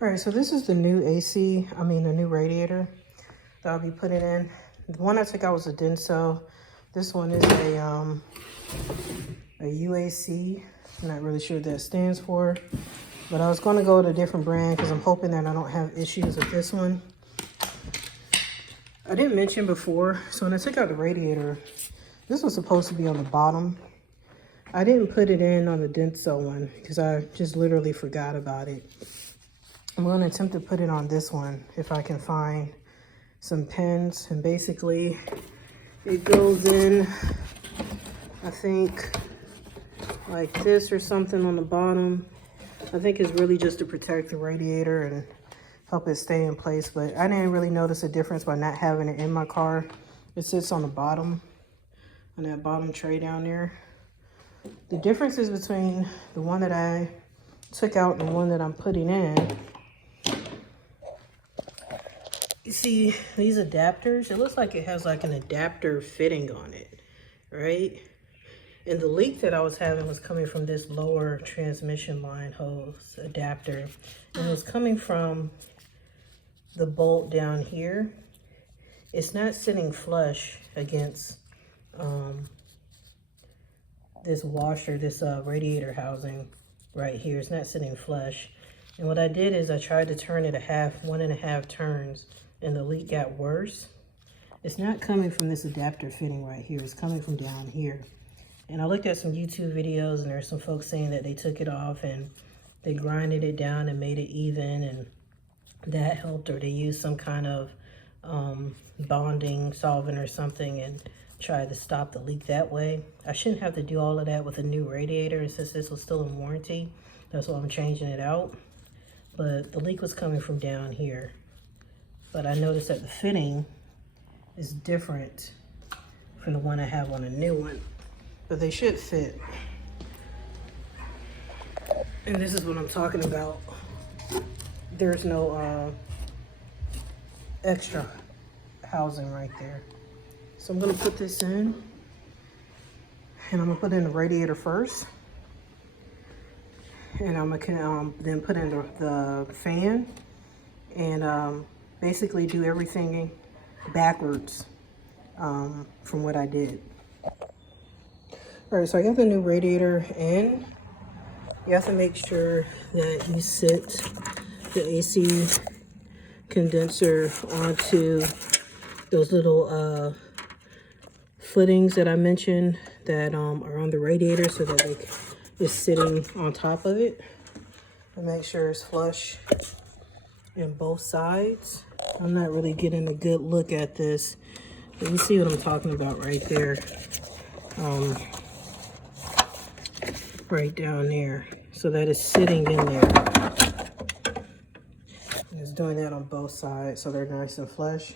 All right, so this is the new the new radiator that I'll be putting in. The one I took out was a Denso. This one is a UAC. I'm not really sure what that stands for, but I was going to go with a different brand because I'm hoping that I don't have issues with this one. I didn't mention before, so when I took out the radiator, this was supposed to be on the bottom. I didn't put it in on the Denso one because I just literally forgot about it. I'm going to attempt to put it on this one if I can find some pins. And basically, it goes in, I think, like this or something on the bottom. I think it's really just to protect the radiator and help it stay in place. But I didn't really notice a difference by not having it in my car. It sits on the bottom, on that bottom tray down there. The differences between the one that I took out and the one that I'm putting in, you see these adapters, it looks like it has like an adapter fitting on it, right? And the leak that I was having was coming from this lower transmission line hose adapter. And it's coming from the bolt down here. It's not sitting flush against this washer, this radiator housing right here. It's not sitting flush. And what I did is I tried to turn it 1.5 turns, and the leak got worse. It's not coming from this adapter fitting right here. It's coming from down here. And I looked at some YouTube videos, and there's some folks saying that they took it off and they grinded it down and made it even, and that helped, or they used some kind of bonding solvent or something and tried to stop the leak that way. I shouldn't have to do all of that with a new radiator, and since this was still in warranty, that's why I'm changing it out. But the leak was coming from down here. But I noticed that the fitting is different from the one I have on a new one. But they should fit. And this is what I'm talking about. There's no extra housing right there. So I'm gonna put this in, and I'm gonna put in the radiator first. And I'm gonna then put in the fan, and basically do everything backwards from what I did. All right, so I got the new radiator in. You have to make sure that you sit the AC condenser onto those little footings that I mentioned that are on the radiator, so that it's sitting on top of it. And make sure it's flush in both sides. I'm not really getting a good look at this, but you see what I'm talking about right there. Right down there, so that it's sitting in there. And it's doing that on both sides, so they're nice and flush.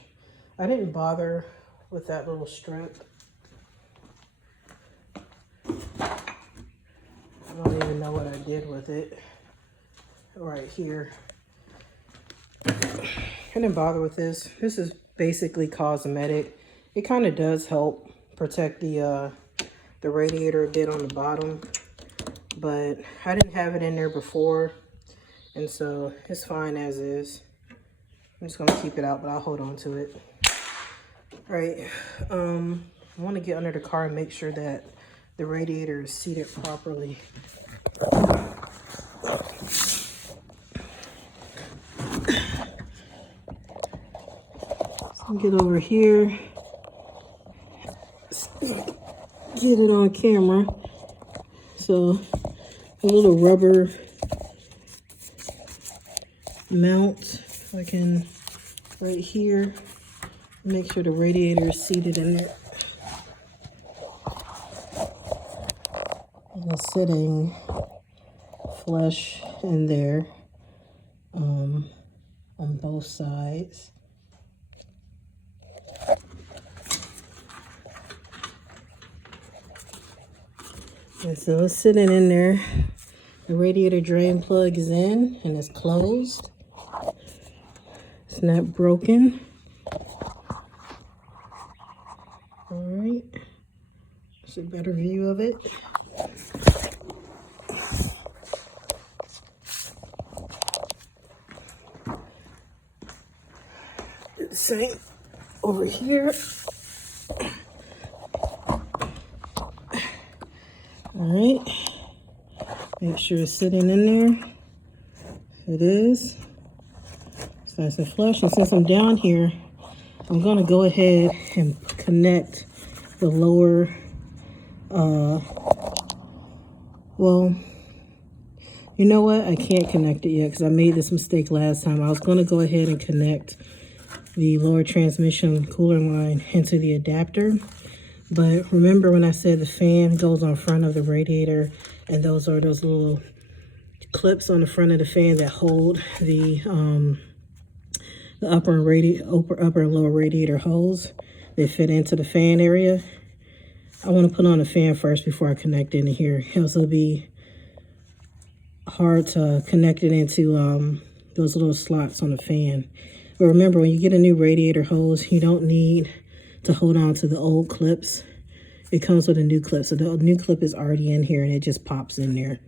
I didn't bother with that little strip. I don't even know what I did with it. Right here. I didn't bother with this. This is basically cosmetic. It kind of does help protect the radiator a bit on the bottom. But I didn't have it in there before, and so it's fine as is. I'm just gonna keep it out, but I'll hold on to it. All right, I want to get under the car and make sure that the radiator is seated properly. So get over here, get it on camera. So a little rubber mount, I can right here, make sure the radiator is seated in there. And it's sitting flush in there on both sides. And so it's sitting in there. The radiator drain plug is in and it's closed. It's not broken. All right. That's a better view of it. the same over here. All right. Make sure it's sitting in there. It is. It's nice and flush. And since I'm down here, I'm going to go ahead and connect the lower, well, you know what? I can't connect it yet because I made this mistake last time. I was going to go ahead and connect the lower transmission cooler line into the adapter. But remember when I said the fan goes on front of the radiator, and those are those little clips on the front of the fan that hold the upper and lower radiator hose. They fit into the fan area. I want to put on the fan first before I connect into here. Else it'll be hard to connect it into those little slots on the fan. But remember, when you get a new radiator hose, you don't need to hold on to the old clips. It comes with a new clip. So the new clip is already in here and it just pops in there.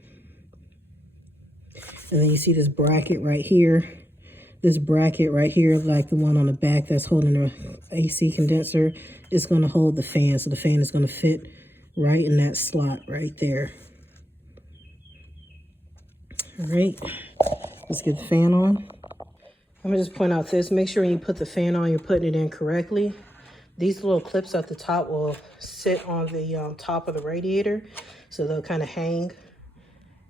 And then you see this bracket right here. This bracket right here, like the one on the back that's holding the AC condenser, is going to hold the fan. So the fan is going to fit right in that slot right there. All right, let's get the fan on. Let me just point out this. Make sure when you put the fan on, you're putting it in correctly. These little clips at the top will sit on the top of the radiator, so they'll kind of hang.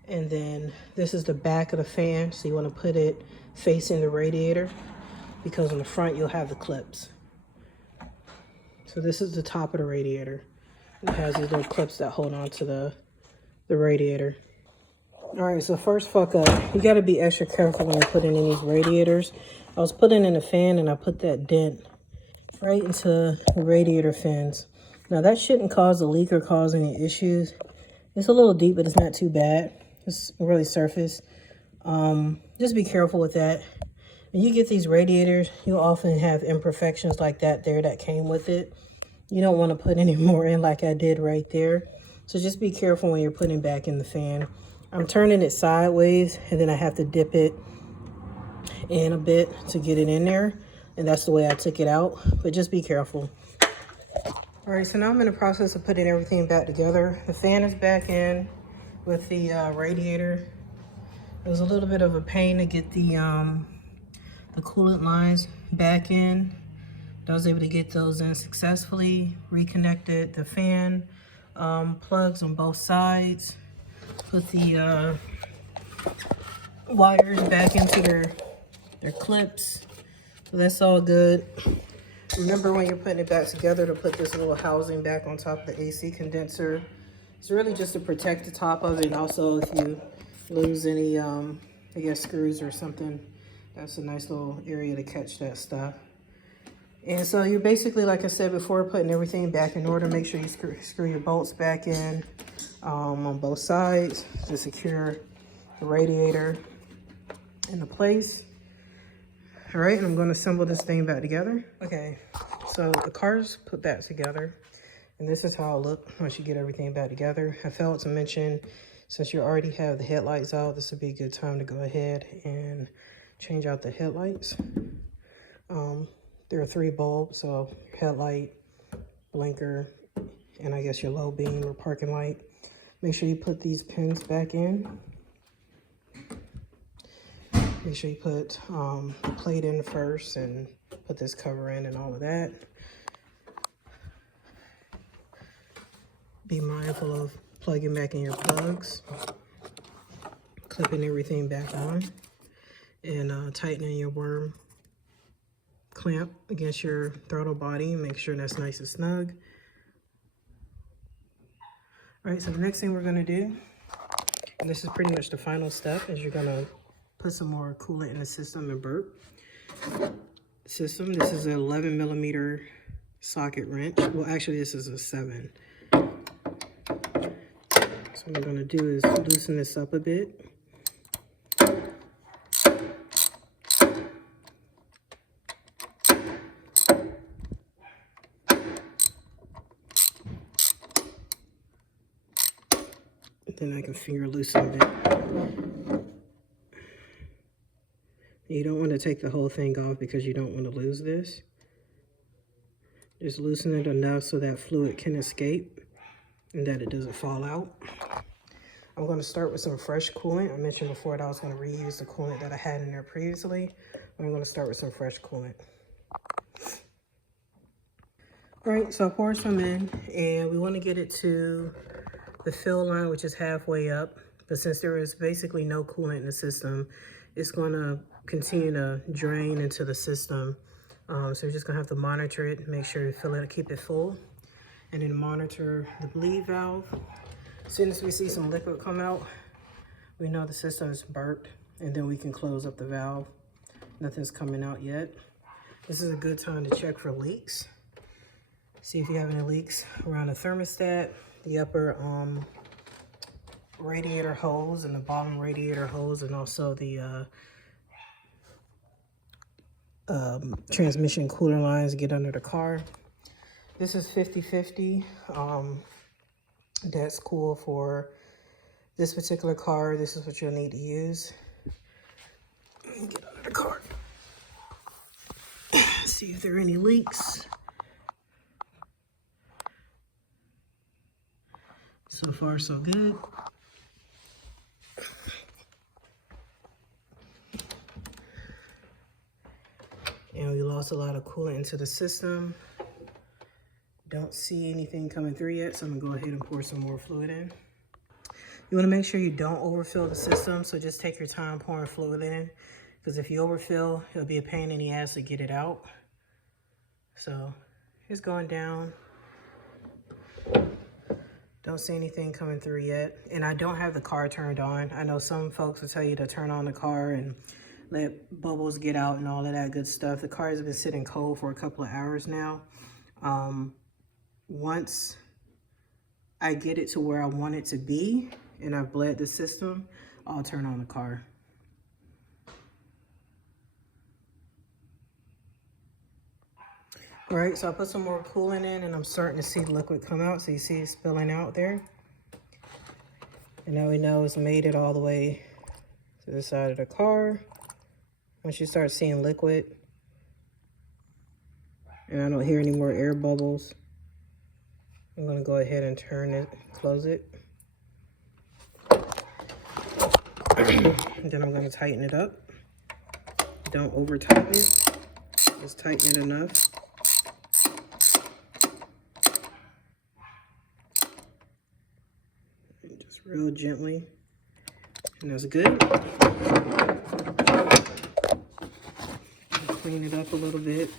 And then this is the back of the fan, so you want to put it facing the radiator because on the front you'll have the clips. So this is the top of the radiator. It has these little clips that hold on to the radiator. All right, so first fuck up. You got to be extra careful when you're putting in these radiators. I was putting in a fan and I put that dent right into the radiator fins. Now that shouldn't cause a leak or cause any issues. It's a little deep, but it's not too bad. It's really surface. Just be careful with that. When you get these radiators, you'll often have imperfections like that there that came with it. You don't want to put any more in like I did right there. So just be careful when you're putting back in the fan. I'm turning it sideways and then I have to dip it in a bit to get it in there. And that's the way I took it out, but just be careful. All right, so now I'm in the process of putting everything back together. The fan is back in with the radiator. It was a little bit of a pain to get the coolant lines back in. I was able to get those in successfully, reconnected the fan plugs on both sides, put the wires back into their clips. So that's all good. Remember when you're putting it back together to put this little housing back on top of the AC condenser. It's really just to protect the top of it, and also if you lose any, I guess, screws or something, that's a nice little area to catch that stuff. And so you're basically, like I said before, putting everything back in order. Make sure you screw your bolts back in on both sides to secure the radiator into place. All right, and I'm going to assemble this thing back together. Okay, so the car's put back together, and this is how it'll look once you get everything back together. I failed to mention, since you already have the headlights out, this would be a good time to go ahead and change out the headlights. There are 3 bulbs, so headlight, blinker, and I guess your low beam or parking light. Make sure you put these pins back in. Make sure you put the plate in first and put this cover in and all of that. Be mindful of plugging back in your plugs, clipping everything back on, and tightening your worm clamp against your throttle body. Make sure that's nice and snug. All right, so the next thing we're gonna do, and this is pretty much the final step, is you're gonna put some more coolant in the system and burp system. This is an 11 millimeter socket wrench. Well, actually this is a 7. So what I'm gonna do is loosen this up a bit. Then I can finger loosen a bit. You don't want to take the whole thing off because you don't want to lose this. Just loosen it enough so that fluid can escape and that it doesn't fall out. I'm going to start with some fresh coolant. I mentioned before that I was going to reuse the coolant that I had in there previously. I'm going to start with some fresh coolant. All right, so I pour some in, and we want to get it to the fill line, which is halfway up. But since there is basically no coolant in the system, it's going to continue to drain into the system. So we're just going to have to monitor it, make sure you fill it, keep it full. And then monitor the bleed valve. As soon as we see some liquid come out, we know the system is burnt, and then we can close up the valve. Nothing's coming out yet. This is a good time to check for leaks. See if you have any leaks around the thermostat, the upper radiator hose and the bottom radiator hose, and also the transmission cooler lines get under the car. This is 50/50. That's cool for this particular car. This is what you'll need to use. Get under the car. See if there are any leaks. So far, so good. And we lost a lot of coolant into the system. Don't see anything coming through yet, so I'm gonna go ahead and pour some more fluid in. You wanna make sure you don't overfill the system, so just take your time pouring fluid in, because if you overfill, it'll be a pain in the ass to get it out. So it's going down. Don't see anything coming through yet. And I don't have the car turned on. I know some folks will tell you to turn on the car and let bubbles get out and all of that good stuff. The car has been sitting cold for a couple of hours now. Once I get it to where I want it to be and I've bled the system, I'll turn on the car. All right, so I put some more coolant in and I'm starting to see the liquid come out. So you see it spilling out there. And now we know it's made it all the way to the side of the car. Once you start seeing liquid, and I don't hear any more air bubbles, I'm gonna go ahead and turn it, close it. And then I'm gonna tighten it up. Don't over tighten it, just tighten it enough. And just real gently, and that's good. Clean it up a little bit.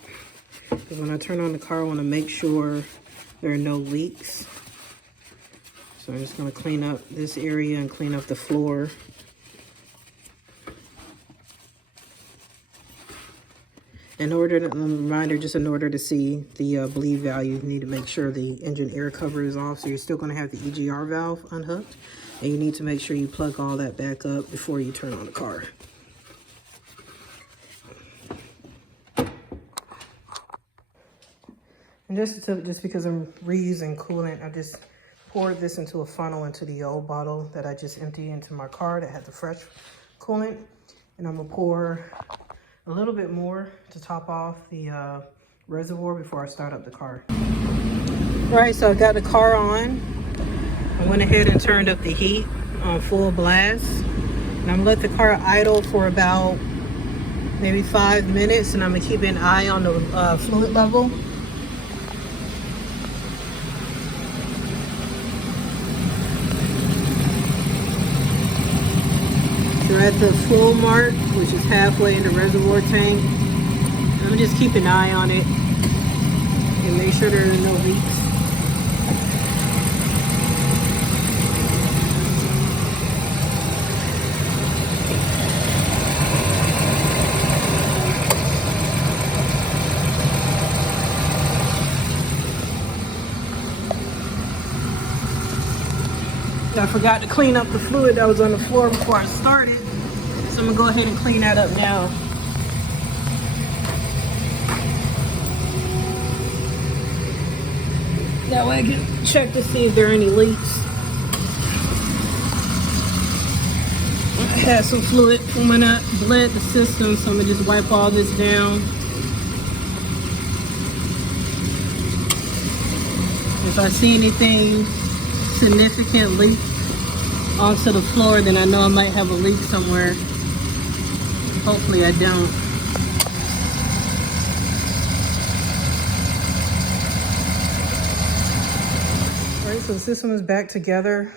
Because when I turn on the car, I want to make sure there are no leaks. So I'm just going to clean up this area and clean up the floor. In order to, reminder, just in order to see the bleed value, you need to make sure the engine air cover is off. So you're still going to have the EGR valve unhooked. And you need to make sure you plug all that back up before you turn on the car. And just because I'm reusing coolant, I just poured this into a funnel into the old bottle that I just emptied into my car that had the fresh coolant. And I'm gonna pour a little bit more to top off the reservoir before I start up the car. All right, so I got the car on. I went ahead and turned up the heat on full blast. And I'm gonna let the car idle for about maybe 5 minutes, and I'm gonna keep an eye on the fluid level. We're at the full mark, which is halfway in the reservoir tank. I'm gonna just keep an eye on it and make sure there are no leaks. I forgot to clean up the fluid that was on the floor before I started. So I'm gonna go ahead and clean that up now. That way I can check to see if there are any leaks. had some fluid when I bled the system, so I'm gonna just wipe all this down. If I see anything significant leak onto the floor, then I know I might have a leak somewhere. Hopefully I don't. All right, so the system is back together.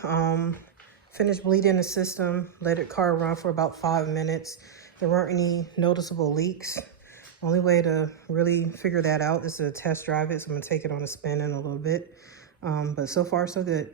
Finished bleeding the system, let it car run for about 5 minutes. There weren't any noticeable leaks. Only way to really figure that out is to test drive it. So I'm gonna take it on a spin in a little bit. But so far so good.